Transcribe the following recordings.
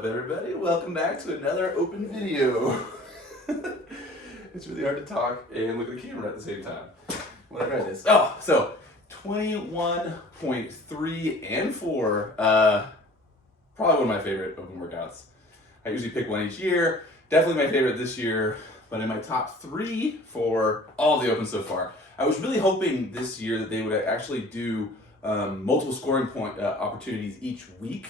up, everybody? Welcome back to another open video. It's really hard to talk and look at the camera at the same time. Whatever it is. Oh, so 21.3 and 4. Probably one of my favorite open workouts. I usually pick one each year. Definitely my favorite this year, but in my top 3 for all the opens so far. I was really hoping this year that they would actually do multiple scoring point opportunities each week.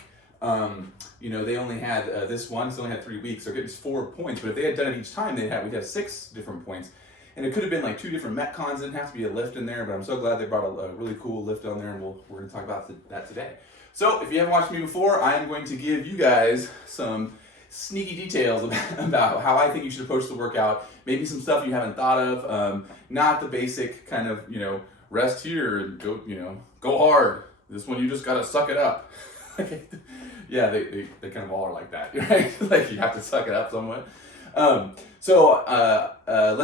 They only had this one, it's only had 3 weeks, so it gives 4 points, but if they had done it each time, we'd have 6 different points. And it could have been like 2 different Metcons, didn't have to be a lift in there, but I'm so glad they brought a really cool lift on there, and we're going to talk about that today. So if you haven't watched me before, I am going to give you guys some sneaky details about how I think you should approach the workout, maybe some stuff you haven't thought of, not the basic kind of, rest here and go hard. This one you just got to suck it up. Yeah, they kind of all are like that, right? Like you have to suck it up somewhat. Let's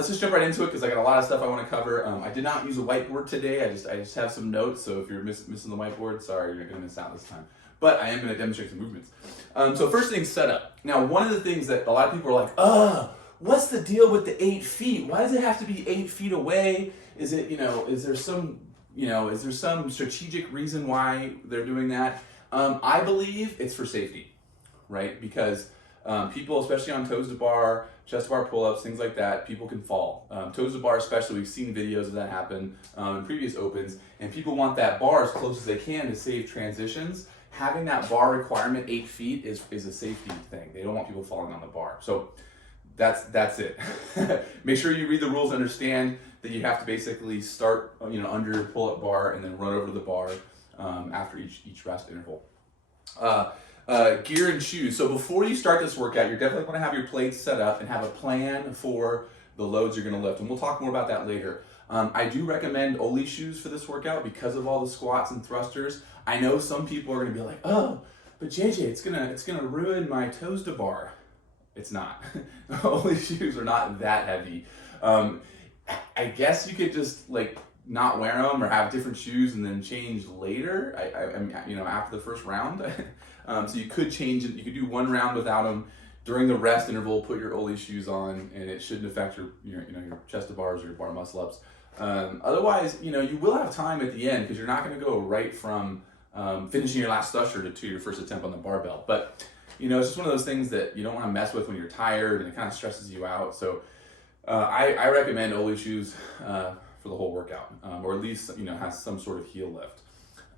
just jump right into it because I got a lot of stuff I want to cover. I did not use a whiteboard today. I just have some notes. So if you're missing the whiteboard, sorry, you're going to miss out this time. But I am going to demonstrate some movements. So first thing, setup. Now, one of the things that a lot of people are like, what's the deal with the 8 feet? Why does it have to be 8 feet away? Is it, is there some strategic reason why they're doing that? I believe it's for safety, right? Because people, especially on toes to bar, chest to bar pull-ups, things like that, people can fall. Toes to bar especially, we've seen videos of that happen in previous opens, and people want that bar as close as they can to save transitions. Having that bar requirement 8 feet is a safety thing. They don't want people falling on the bar. So that's it. Make sure you read the rules, understand that you have to basically start under your pull-up bar and then run over to the bar after each rest interval. Gear and shoes. So before you start this workout, you're definitely going to have your plates set up and have a plan for the loads you're going to lift. And we'll talk more about that later. I do recommend Oli shoes for this workout because of all the squats and thrusters. I know some people are going to be like, oh, but JJ, it's gonna ruin my toes to bar. It's not. Oli shoes are not that heavy. I guess you could just not wear them or have different shoes and then change later. After the first round. So you could change it. You could do one round without them. During the rest interval, put your Oli shoes on, and it shouldn't affect your chest to bars or your bar muscle ups. Otherwise, you will have time at the end because you're not going to go right from finishing your last thruster to your first attempt on the barbell. But it's just one of those things that you don't want to mess with when you're tired, and it kind of stresses you out. So I recommend Oli shoes for the whole workout, or at least has some sort of heel lift.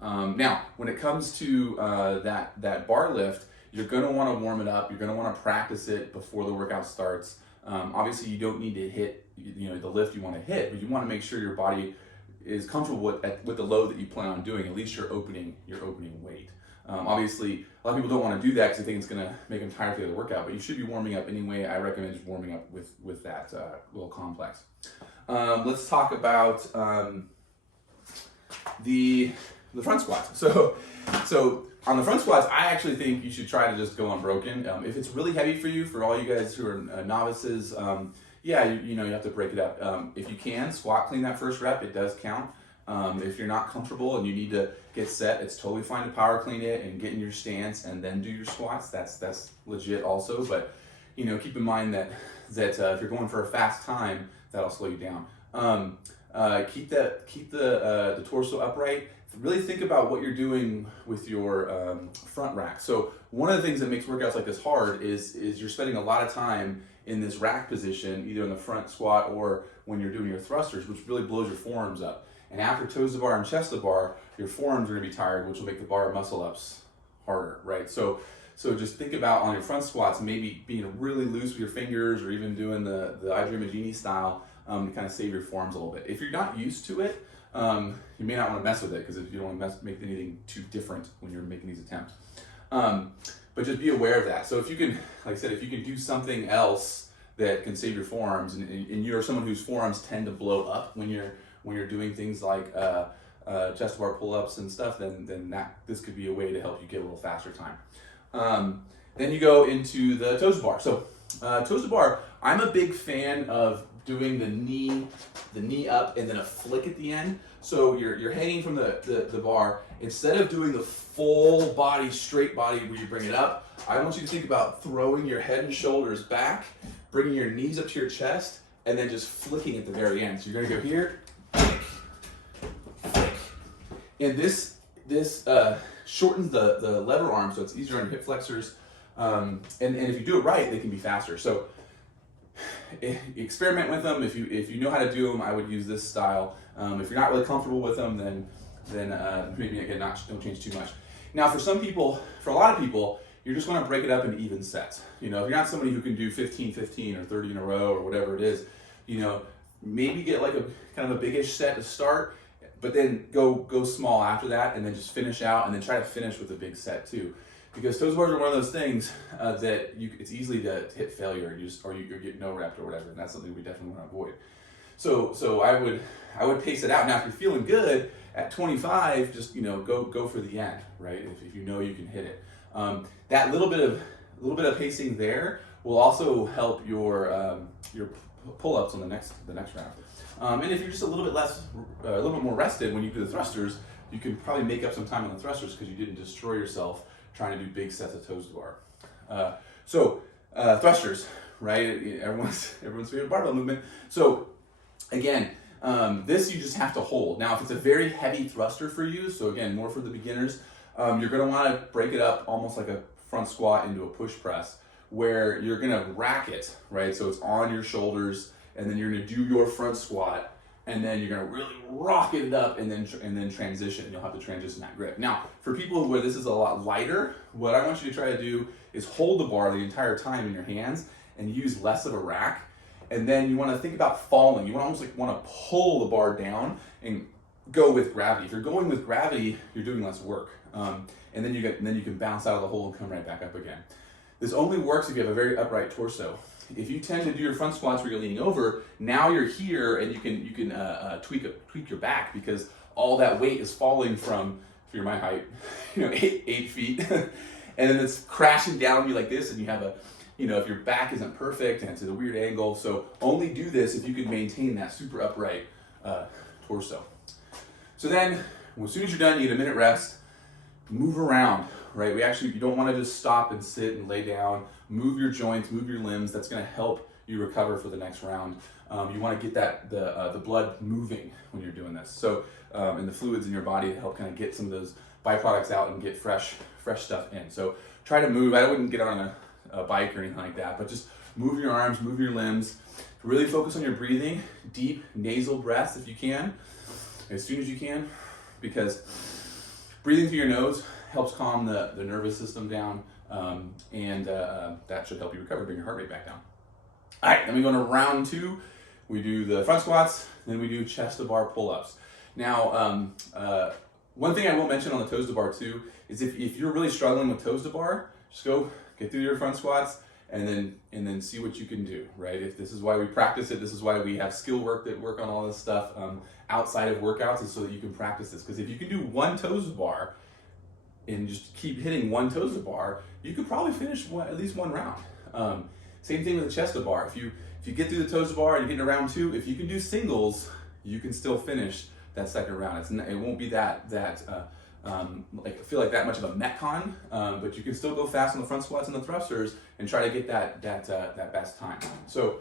Now, when it comes to that bar lift, you're going to want to warm it up. You're going to want to practice it before the workout starts. Obviously, you don't need to hit the lift you want to hit, but you want to make sure your body is comfortable with the load that you plan on doing. At least your opening weight. Obviously, a lot of people don't want to do that because they think it's going to make them tired for the workout, but you should be warming up anyway. I recommend just warming up with that little complex. Let's talk about the front squats. So on the front squats, I actually think you should try to just go unbroken. If it's really heavy for you, for all you guys who are novices, you have to break it up. If you can, squat clean that first rep, it does count. If you're not comfortable and you need to get set, it's totally fine to power clean it and get in your stance and then do your squats. That's legit also, but keep in mind that if you're going for a fast time, that'll slow you down. Keep the torso upright. Really think about what you're doing with your front rack. So one of the things that makes workouts like this hard is you're spending a lot of time in this rack position, either in the front squat or when you're doing your thrusters, which really blows your forearms up. And after toes to bar and chest to bar, your forearms are going to be tired, which will make the bar muscle ups harder, right? So just think about on your front squats, maybe being really loose with your fingers or even doing the Adrian style to kind of save your forearms a little bit. If you're not used to it, you may not want to mess with it because if you don't want to make anything too different when you're making these attempts. But just be aware of that. So if you can, like I said, if you can do something else that can save your forearms, and you're someone whose forearms tend to blow up when you're doing things like chest to bar pull-ups and stuff, then this could be a way to help you get a little faster time. Then you go into the toes to bar. So toes to bar, I'm a big fan of doing the knee up and then a flick at the end. So you're hanging from the bar. Instead of doing the full body, straight body where you bring it up, I want you to think about throwing your head and shoulders back, bringing your knees up to your chest, and then just flicking at the very end. So you're gonna go here, flick, flick. And this shortens the lever arm, so it's easier on your hip flexors. And if you do it right, they can be faster. So experiment with them. If you know how to do them, I would use this style. If you're not really comfortable with them, then maybe again don't change too much. Now for a lot of people, you're just going to break it up into even sets. You know, if you're not somebody who can do 15, 15 or 30 in a row or whatever it is, you know, maybe get like a kind of a biggish set to start, but then go small after that, and then just finish out, and then try to finish with a big set too. Because toes to bars are one of those things that it's easily to hit failure, or you get no rep or whatever, and that's something we definitely want to avoid. So I would pace it out. Now, if you're feeling good at 25, just go for the end, right? If you know you can hit it. That little bit of pacing there will also help your pull-ups on the next round. And if you're just a little bit more rested when you do the thrusters, you can probably make up some time on the thrusters because you didn't destroy yourself trying to do big sets of toes to bar. Thrusters, right? Everyone's favorite barbell movement. So again, this you just have to hold. Now, if it's a very heavy thruster for you, so again, more for the beginners, you're going to want to break it up almost like a front squat into a push press, where you're going to rack it, right? So it's on your shoulders, and then you're going to do your front squat, and then you're going to really rocket it up, and then transition. You'll have to transition that grip. Now, for people where this is a lot lighter, what I want you to try to do is hold the bar the entire time in your hands and use less of a rack. And then you want to think about falling. You want to pull the bar down and go with gravity. If you're going with gravity, you're doing less work, and then you can bounce out of the hole and come right back up again. This only works if you have a very upright torso. If you tend to do your front squats where you're leaning over, now you're here and you can tweak your back, because all that weight is falling from, if you're my height, 8 feet, and then it's crashing down on you like this, and you have if your back isn't perfect and it's at a weird angle. So only do this if you can maintain that super upright torso. So then, as soon as you're done, you get a minute rest. Move around, right? You don't want to just stop and sit and lay down. Move your joints, move your limbs. That's going to help you recover for the next round. You want to get the blood moving when you're doing this. So, and the fluids in your body to help kind of get some of those byproducts out and get fresh stuff in. So try to move. I wouldn't get on a bike or anything like that, but just move your arms, move your limbs. Really focus on your breathing. Deep nasal breaths if you can, as soon as you can, because breathing through your nose helps calm the nervous system down, and that should help you recover, bring your heart rate back down. All right, then we go into round 2. We do the front squats, then we do chest to bar pull-ups. Now, one thing I will mention on the toes to bar too is if you're really struggling with toes to bar, just go get through your front squats and then see what you can do, right? If this is why we practice it, this is why we have skill work that work on all this stuff outside of workouts, is so that you can practice this. Because if you can do one toes to bar and just keep hitting one toes to bar, you could probably finish at least one round. Same thing with the chest to bar. If you get through the toes to bar and you get into round 2, if you can do singles, you can still finish that second round. It won't be I feel like that much of a metcon, but you can still go fast on the front squats and the thrusters and try to get that best time. So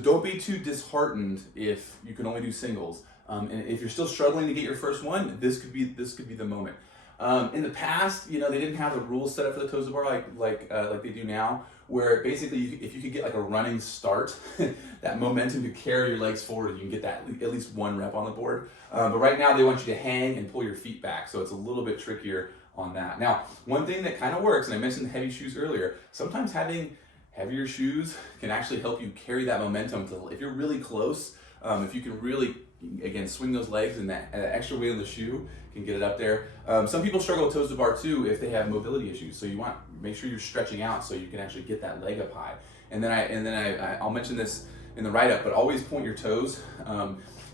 don't be too disheartened if you can only do singles. And if you're still struggling to get your first one, this could be the moment. In the past, they didn't have the rules set up for the toes to bar like they do now, where basically if you could get like a running start, that momentum to carry your legs forward, you can get that at least one rep on the board. But right now they want you to hang and pull your feet back, so it's a little bit trickier on that. Now, one thing that kind of works, and I mentioned the heavy shoes earlier, sometimes having heavier shoes can actually help you carry that momentum if you're really close, if you can really, again, swing those legs, and that extra weight on the shoe can get it up there. Some people struggle with toes to bar too if they have mobility issues. So you want to make sure you're stretching out so you can actually get that leg up high. And then I'll mention this in the write-up, but always point your toes.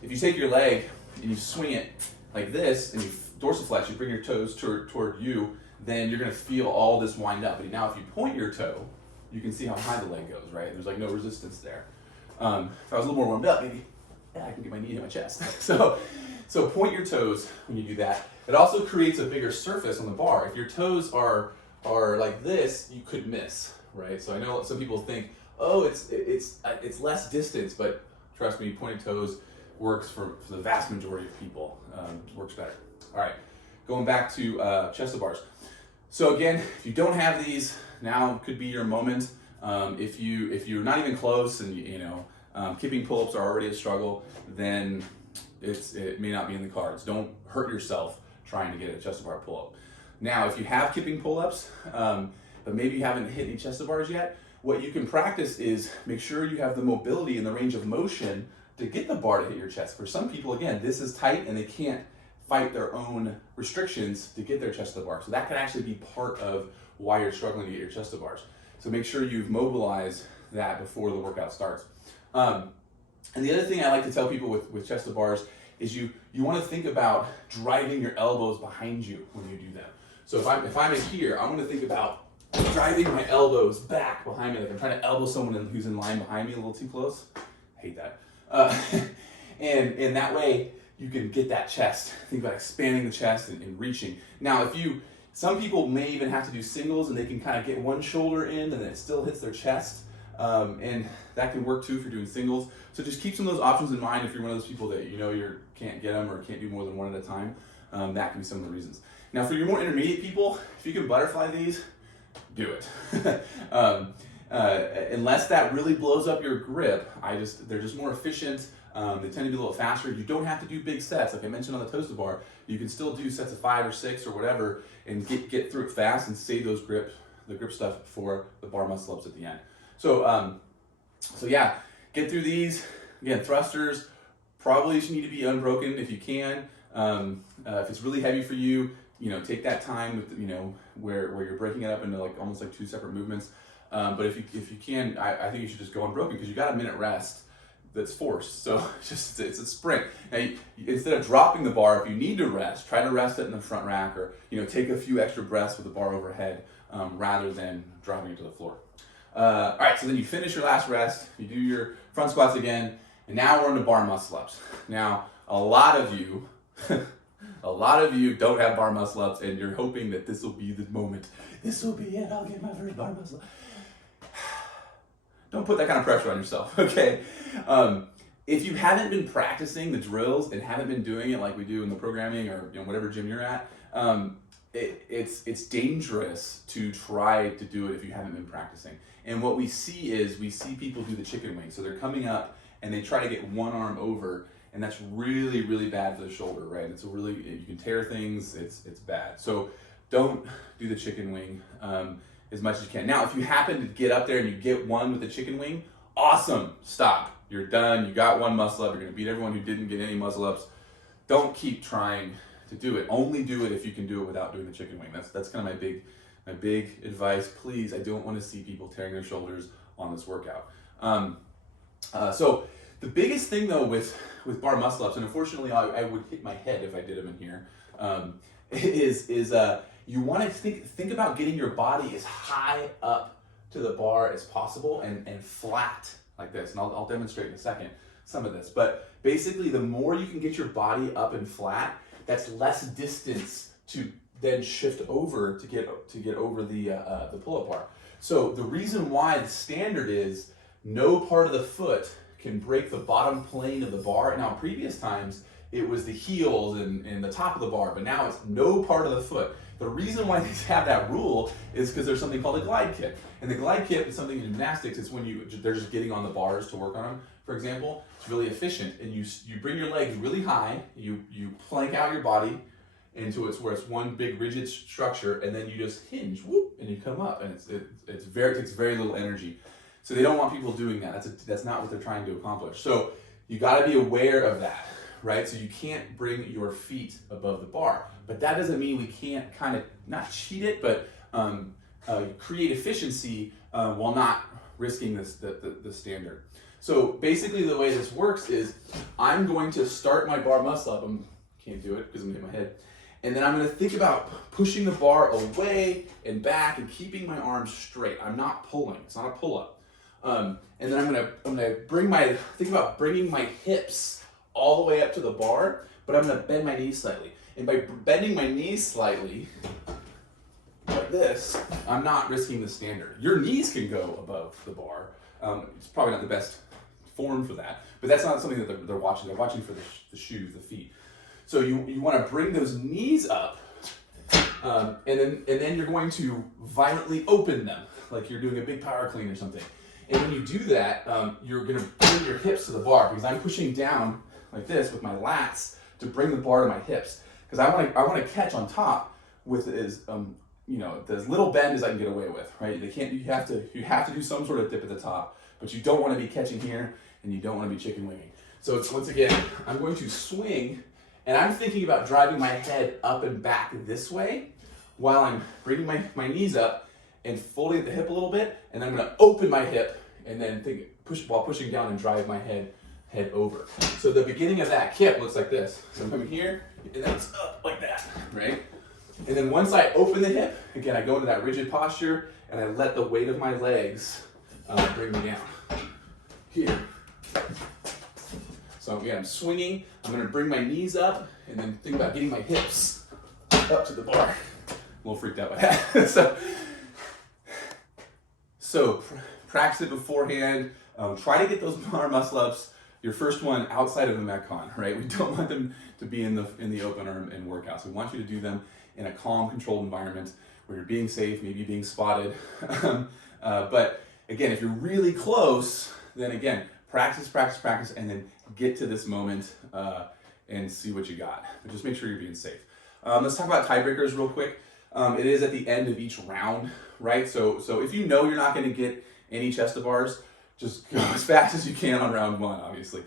If you take your leg and you swing it like this and you dorsiflex, you bring your toes toward you, then you're going to feel all this wind up. But now if you point your toe, you can see how high the leg goes, right? There's like no resistance there. If I was a little more warmed up, maybe, yeah, I can get my knee in my chest. So point your toes when you do that. It also creates a bigger surface on the bar. If your toes are like this, you could miss, right? So I know some people think, oh, it's less distance, but trust me, pointed toes works for the vast majority of people. Works better. All right, going back to chest to bars. So again, if you don't have these, now could be your moment. If you're not even close, and kipping pull-ups are already a struggle, then it may not be in the cards. Don't hurt yourself trying to get a chest to bar pull-up. Now, if you have kipping pull-ups, but maybe you haven't hit any chest to bars yet, what you can practice is make sure you have the mobility and the range of motion to get the bar to hit your chest. For some people, again, this is tight and they can't fight their own restrictions to get their chest to bar. So that can actually be part of why you're struggling to get your chest to bars. So make sure you've mobilized that before the workout starts. And the other thing I like to tell people with chest to bars is you want to think about driving your elbows behind you when you do them. So if I'm in here, I'm going to think about driving my elbows back behind me, like I'm trying to elbow someone who's in line behind me a little too close. I hate that. And that way you can get that chest. Think about expanding the chest and reaching. Now, some people may even have to do singles and they can kind of get one shoulder in and then it still hits their chest. And that can work too if you're doing singles. So just keep some of those options in mind if you're one of those people that you can't get them or can't do more than one at a time. That can be some of the reasons. Now for your more intermediate people, if you can butterfly these, do it. Unless that really blows up your grip, they're just more efficient. They tend to be a little faster. You don't have to do big sets. Like I mentioned on the toes to bar, you can still do sets of 5 or 6 or whatever and get through it fast and save the grip stuff for the bar muscle ups at the end. So yeah, get through these. Again, thrusters probably need to be unbroken if you can. If it's really heavy for you, take that time with where you're breaking it up into almost like 2 separate movements. But if you can, I think you should just go unbroken because you got a minute rest that's forced. So it's a sprint. Now, instead of dropping the bar, if you need to rest, try to rest it in the front rack or take a few extra breaths with the bar overhead rather than dropping it to the floor. All right, so then you finish your last rest, you do your front squats again, and now we're on to bar muscle ups. Now, a lot of you don't have bar muscle ups and you're hoping that this will be the moment. This will be it, I'll get my first bar muscle up. Don't put that kind of pressure on yourself, okay? If you haven't been practicing the drills and haven't been doing it like we do in the programming or whatever gym you're at, it's dangerous to try to do it if you haven't been practicing. And what we see people do the chicken wing. So they're coming up and they try to get one arm over, and that's really, really bad for the shoulder, right? You can tear things, it's bad. So don't do the chicken wing as much as you can. Now, if you happen to get up there and you get one with the chicken wing, awesome, stop. You're done, you got one muscle up, you're gonna beat everyone who didn't get any muscle ups. Don't keep trying to do it. Only do it if you can do it without doing the chicken wing. That's kind of my big advice. Please, I don't want to see people tearing their shoulders on this workout. So the biggest thing though with bar muscle ups, and unfortunately I would hit my head if I did them in here, is you want to think about getting your body as high up to the bar as possible and flat like this. And I'll demonstrate in a second some of this. But basically, the more you can get your body up and flat, that's less distance to then shift over to get over the pull-up bar. So the reason why the standard is no part of the foot can break the bottom plane of the bar. Now, previous times it was the heels and the top of the bar, but now it's no part of the foot. The reason why they have that rule is because there's something called a glide kick. And the glide kick is something in gymnastics. It's when they're just getting on the bars to work on them, for example. It's really efficient. And you bring your legs really high, you plank out your body into where it's one big rigid structure, and then you just hinge, whoop, and you come up. And it takes very little energy. So they don't want people doing that. That's not what they're trying to accomplish. So you got to be aware of that, right? So you can't bring your feet above the bar. But that doesn't mean we can't kind of not cheat it, but create efficiency while not risking the standard. So basically the way this works is I'm going to start my bar muscle up. Can't do it because I'm hitting my head. And then I'm going to think about pushing the bar away and back and keeping my arms straight. I'm not pulling. It's not a pull-up. And then I'm gonna think about bringing my hips all the way up to the bar, but I'm gonna bend my knees slightly. And by bending my knees slightly, like this, I'm not risking the standard. Your knees can go above the bar. It's probably not the best form for that, but that's not something that they're watching. They're watching for the shoes, the feet. So you want to bring those knees up, and then you're going to violently open them, like you're doing a big power clean or something. And when you do that, you're going to bring your hips to the bar, because I'm pushing down like this with my lats to bring the bar to my hips, because I want to catch on top with as little bend as I can get away with, right? You have to do some sort of dip at the top, but you don't want to be catching here, and you don't want to be chicken winging. So once again, I'm going to swing, and I'm thinking about driving my head up and back this way while I'm bringing my knees up and folding the hip a little bit, and then I'm going to open my hip and then while pushing down and drive my head over. So the beginning of that kick looks like this. So I'm coming here, and then it's up like that, right? And then once I open the hip, again, I go into that rigid posture, and I let the weight of my legs bring me down. Here. So again, I'm swinging. I'm going to bring my knees up, and then think about getting my hips up to the bar. A little freaked out by that. So practice it beforehand. Try to get those bar muscle ups, your first one, outside of the Metcon, right? We don't want them to be in the open or in workouts. We want you to do them in a calm, controlled environment where you're being safe, maybe being spotted. But again, if you're really close, then again, practice, and then get to this moment and see what you got. But just make sure you're being safe. Let's talk about tiebreakers real quick. It is at the end of each round, right? So if you know you're not going to get any chest to bars, just go as fast as you can on round one, obviously.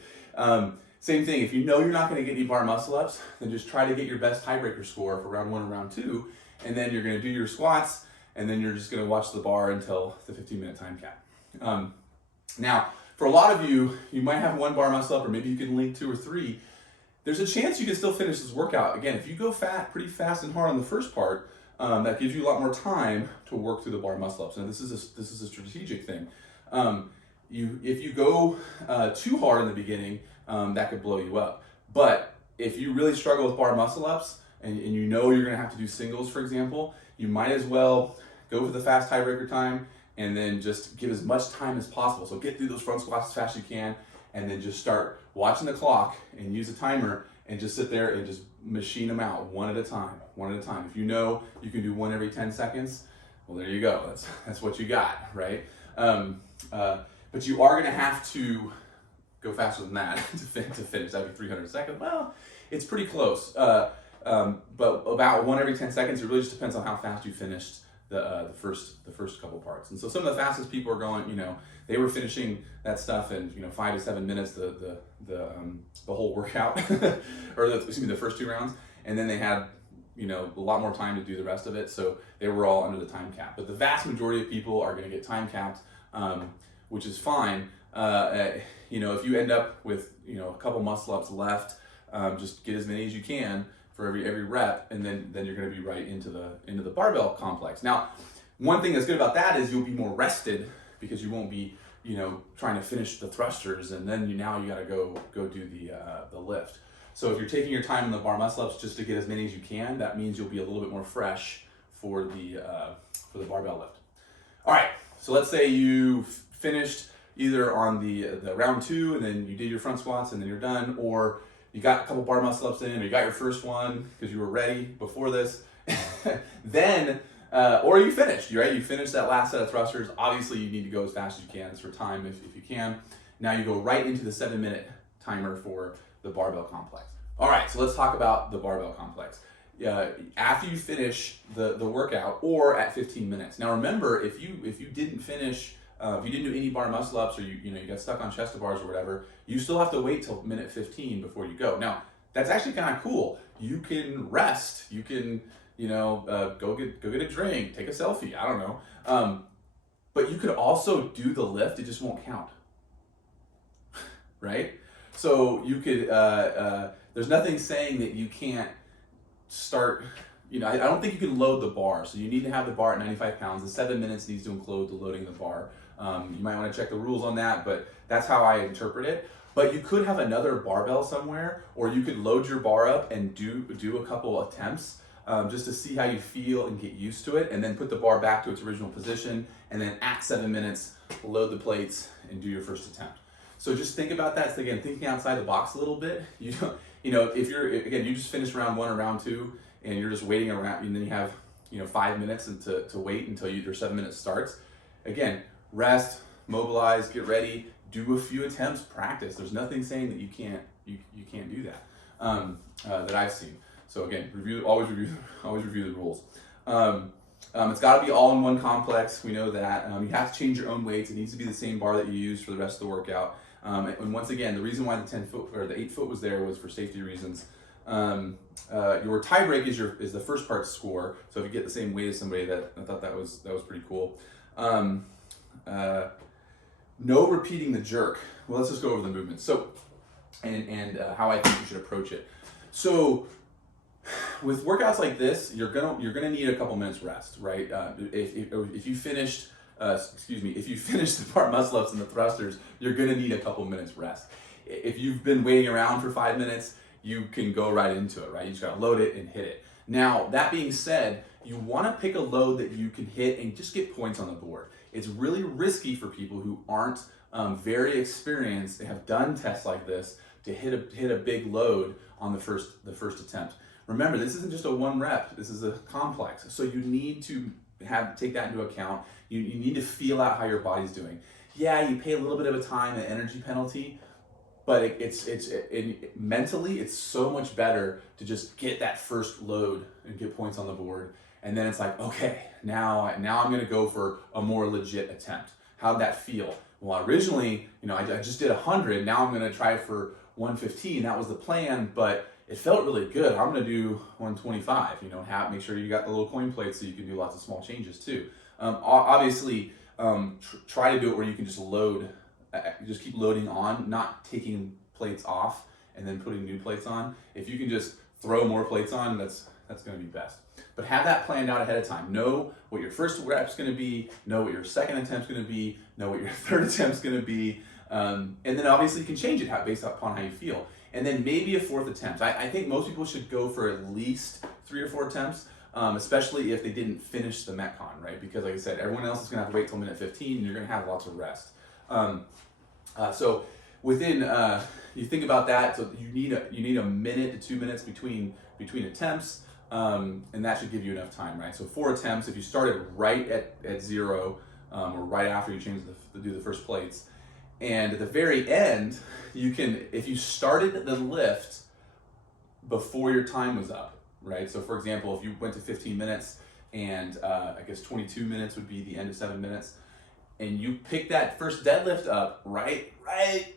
Same thing, if you know you're not going to get any bar muscle ups, then just try to get your best tiebreaker score for round one and round two, and then you're going to do your squats, and then you're just going to watch the bar until the 15-minute time cap. Now, for a lot of you, you might have one bar muscle up, or maybe you can link 2 or 3. There's a chance you can still finish this workout. Again, if you go pretty fast and hard on the first part, that gives you a lot more time to work through the bar muscle ups. Now, this is a strategic thing. If you go too hard in the beginning, that could blow you up. But if you really struggle with bar muscle ups, and you know you're going to have to do singles, for example, you might as well go for the fast tiebreaker time, and then just give as much time as possible. So get through those front squats as fast as you can, and then just start watching the clock and use a timer, and just sit there and just machine them out one at a time. If you know you can do one every 10 seconds, well, there you go. That's what you got, right? But you are going to have to go faster than that to finish. That'd be 300 seconds. Well, it's pretty close. But about one every 10 seconds. It really just depends on how fast you finished the first couple parts. And so some of the fastest people are going, they were finishing that stuff in 5 to 7 minutes the whole workout, or the first 2 rounds, and then they had a lot more time to do the rest of it. So they were all under the time cap. But the vast majority of people are going to get time capped, which is fine. If you end up with a couple muscle ups left, just get as many as you can for every rep, and then you're going to be right into the barbell complex. Now, one thing that's good about that is you'll be more rested, because you won't be trying to finish the thrusters, and then you got to go do the lift. So if you're taking your time on the bar muscle ups just to get as many as you can, that means you'll be a little bit more fresh for the barbell lift. All right, so let's say you finished either on the round 2, and then you did your front squats, and then you're done, or you got a couple bar muscle ups in, or you got your first one because you were ready before this. Then, or you finished, right? You finished that last set of thrusters. Obviously, you need to go as fast as you can. It's for time if you can. Now you go right into the 7-minute timer for the barbell complex. All right, so let's talk about the barbell complex. After you finish the workout, or at 15 minutes. Now remember, if you didn't finish, if you didn't do any bar muscle ups, or you got stuck on chest to bars or whatever, you still have to wait till minute 15 before you go. Now that's actually kind of cool. You can rest. You can go get a drink, take a selfie. I don't know. But you could also do the lift. It just won't count, right? So you could. There's nothing saying that you can't start I don't think you can load the bar. So you need to have the bar at 95 pounds. The 7 minutes needs to include the loading the bar. You might want to check the rules on that, but that's how I interpret it. But you could have another barbell somewhere, or you could load your bar up and do a couple attempts just to see how you feel and get used to it, and then put the bar back to its original position, and then at 7 minutes, load the plates and do your first attempt. So just think about that. So again, thinking outside the box a little bit. If you just finished round 1 or round 2, and you're just waiting around, and then you have 5 minutes to wait until your 7 minutes starts. Again, rest, mobilize, get ready, do a few attempts, practice. There's nothing saying that you can't do that that I've seen. So again, always review the rules. It's got to be all in one complex. We know that. You have to change your own weights. It needs to be the same bar that you use for the rest of the workout. And once again, the reason why the 10 foot or the 8 foot was there was for safety reasons. Your tie break is the first part score. So if you get the same weight as somebody, I thought that was pretty cool. No repeating the jerk. Well, let's just go over the movements. So, and how I think you should approach it. So, with workouts like this, you're gonna need a couple minutes rest, right? If you finished the bar muscle ups and the thrusters, you're gonna need a couple minutes rest. If you've been waiting around for 5 minutes, you can go right into it, right? You just gotta load it and hit it. Now, that being said, you wanna pick a load that you can hit and just get points on the board. It's really risky for people who aren't very experienced and have done tests like this to hit a big load on the first attempt. Remember, this isn't just a 1 rep, this is a complex. So you need to take that into account. You need to feel out how your body's doing. Yeah, you pay a little bit of a time and energy penalty, but mentally, it's so much better to just get that first load and get points on the board. And then it's like, okay, now I'm gonna go for a more legit attempt. How'd that feel? Well, originally, I just did 100. Now I'm gonna try for 115. That was the plan, but it felt really good. I'm gonna do 125. Make sure you got the little coin plates so you can do lots of small changes too. Obviously, try to do it where you can just load, just keep loading on, not taking plates off and then putting new plates on. If you can just throw more plates on, that's gonna be best. But have that planned out ahead of time. Know what your first rep's gonna be, know what your second attempt's gonna be, know what your third attempt's gonna be, and then obviously you can change it based upon how you feel. And then maybe a 4th attempt. I think most people should go for at least 3 or 4 attempts, especially if they didn't finish the Metcon, right? Because like I said, everyone else is gonna have to wait till minute 15 and you're gonna have lots of rest. So within, you think about that, so you need a minute to 2 minutes between attempts. And that should give you enough time, right? So 4 attempts, if you started right at 0, or right after you do the first plates, and at the very end, if you started the lift before your time was up, right? So for example, if you went to 15 minutes and I guess 22 minutes would be the end of 7 minutes, and you pick that first deadlift up right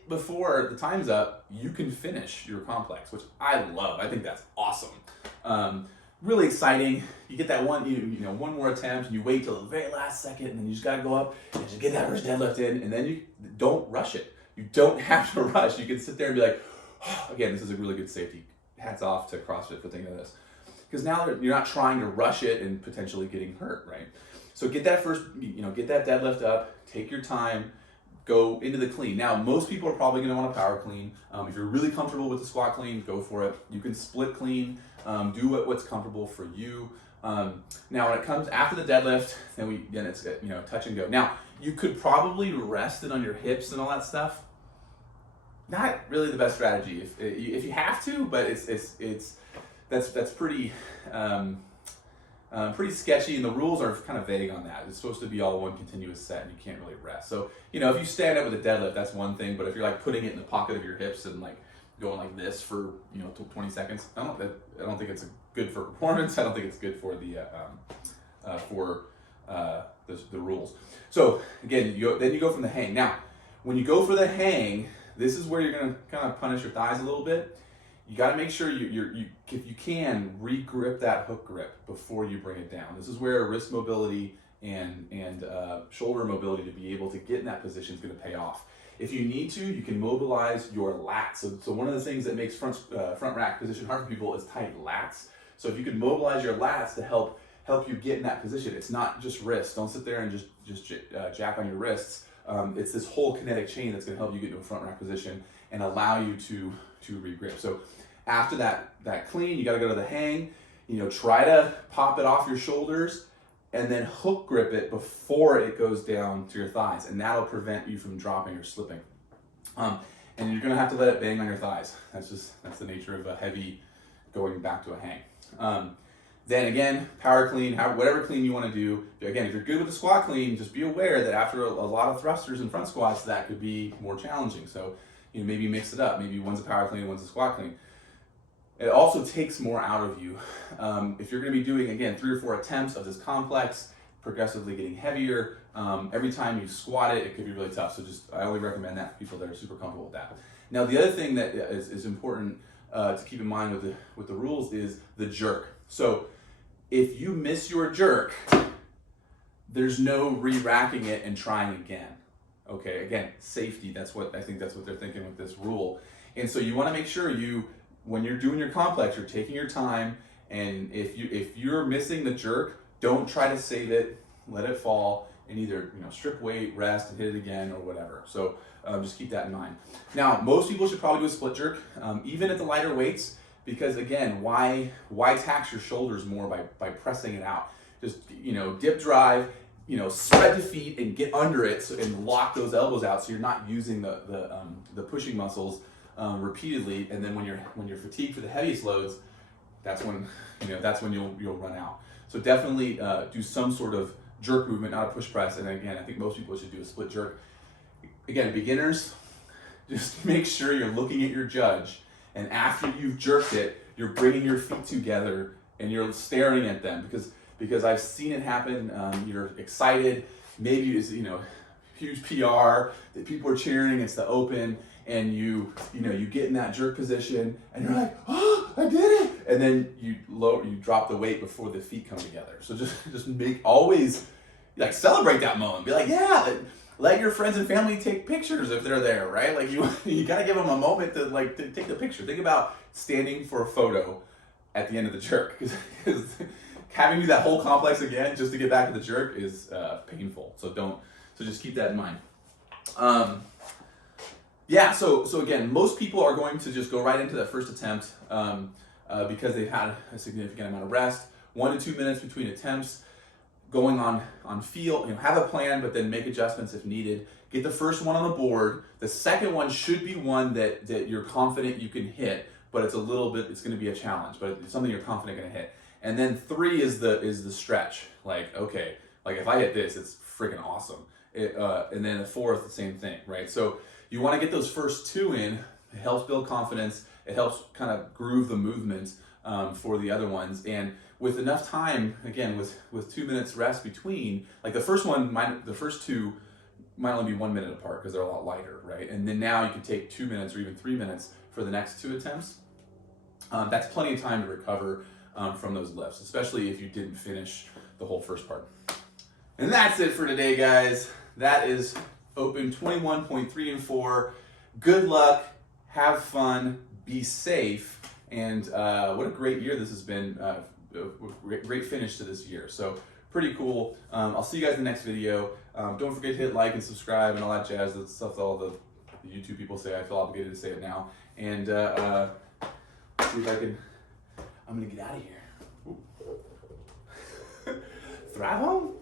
before the time's up, you can finish your complex, which I love. I think that's awesome. Really exciting. You get that one more attempt, and you wait till the very last second, and then you just gotta go up and just get that first deadlift in, and then you don't rush it. You don't have to rush. You can sit there and be like, oh, again, this is a really good safety. Hats off to CrossFit for thinking of this. Because now you're not trying to rush it and potentially getting hurt, right? So get that get that deadlift up, take your time, go into the clean. Now, most people are probably gonna want a power clean. If you're really comfortable with the squat clean, go for it. You can split clean, do what's comfortable for you. Now, when it comes after the deadlift, then it's touch and go. Now, you could probably rest it on your hips and all that stuff. Not really the best strategy if you have to, but that's pretty pretty sketchy, and the rules are kind of vague on that. It's supposed to be all one continuous set, and you can't really rest. So if you stand up with a deadlift, that's one thing. But if you're like putting it in the pocket of your hips and like going like this for 20 seconds, I don't think it's good for performance. I don't think it's good for the rules. So again, then you go from the hang. Now, when you go for the hang, this is where you're gonna kind of punish your thighs a little bit. You got to make sure you if you can, re-grip that hook grip before you bring it down. This is where wrist mobility and shoulder mobility to be able to get in that position is going to pay off. If you need to, you can mobilize your lats. So one of the things that makes front rack position hard for people is tight lats. So if you can mobilize your lats to help you get in that position, it's not just wrists. Don't sit there and just jack on your wrists. It's this whole kinetic chain that's going to help you get into a front rack position and allow you to regrip. So after that clean, you got to go to the hang. Try to pop it off your shoulders and then hook grip it before it goes down to your thighs, and that'll prevent you from dropping or slipping. And you're gonna have to let it bang on your thighs. That's the nature of a heavy going back to a hang. Then again, power clean, whatever clean you want to do. Again, if you're good with the squat clean, just be aware that after a lot of thrusters and front squats, that could be more challenging. So maybe mix it up. Maybe one's a power clean, one's a squat clean. It also takes more out of you. If you're going to be doing, again, 3 or 4 attempts of this complex, progressively getting heavier, every time you squat it could be really tough. So I only recommend that for people that are super comfortable with that. Now, the other thing that is important to keep in mind with the rules is the jerk. So if you miss your jerk, there's no re-racking it and trying again. Okay, again, safety, I think that's what they're thinking with this rule. And so you want to make sure when you're doing your complex, you're taking your time, and if you're missing the jerk, don't try to save it, let it fall, and either strip weight, rest, and hit it again, or whatever. So just keep that in mind. Now, most people should probably do a split jerk, even at the lighter weights, because again, why tax your shoulders more by pressing it out? Just dip drive, spread the feet and get under it, and lock those elbows out, so you're not using the pushing muscles repeatedly, and then when you're fatigued for the heaviest loads, that's when you'll run out. So definitely do some sort of jerk movement, not a push press. And again, I think most people should do a split jerk. Again, beginners, just make sure you're looking at your judge, and after you've jerked it, you're bringing your feet together and you're staring at them, because I've seen it happen. You're excited, maybe it's huge PR that people are cheering, it's the open, and you get in that jerk position and you're like, oh, I did it, and then you drop the weight before the feet come together. So just always celebrate that moment. Be like, yeah, let your friends and family take pictures if they're there, right? Like you gotta give them a moment to take the picture. Think about standing for a photo at the end of the jerk, because having to do that whole complex again just to get back to the jerk is painful. So just keep that in mind. So again, most people are going to just go right into that first attempt because they've had a significant amount of rest. 1 to 2 minutes between attempts, going on feel, have a plan, but then make adjustments if needed. Get the first one on the board. The second one should be one that you're confident you can hit, but it's going to be a challenge, but it's something you're confident going to hit. And then 3 is the stretch. Okay, if I hit this, it's freaking awesome. And then the 4th, the same thing, right? So you want to get those first 2 in. It helps build confidence. It helps kind of groove the movement for the other ones. And with enough time, again, with 2 minutes rest between, the first 2 might only be 1 minute apart because they're a lot lighter, right? And then now you can take 2 minutes or even 3 minutes for the next 2 attempts. That's plenty of time to recover from those lifts, especially if you didn't finish the whole first part. And that's it for today, guys. That is Open 21.3 and 4. Good luck, have fun, be safe, and what a great year this has been. Great finish to this year. So pretty cool. I'll see you guys in the next video. Don't forget to hit like and subscribe and all that jazz. That's stuff that all the YouTube people say. I feel obligated to say it now. And see if I can. I'm gonna get out of here. Thrive home.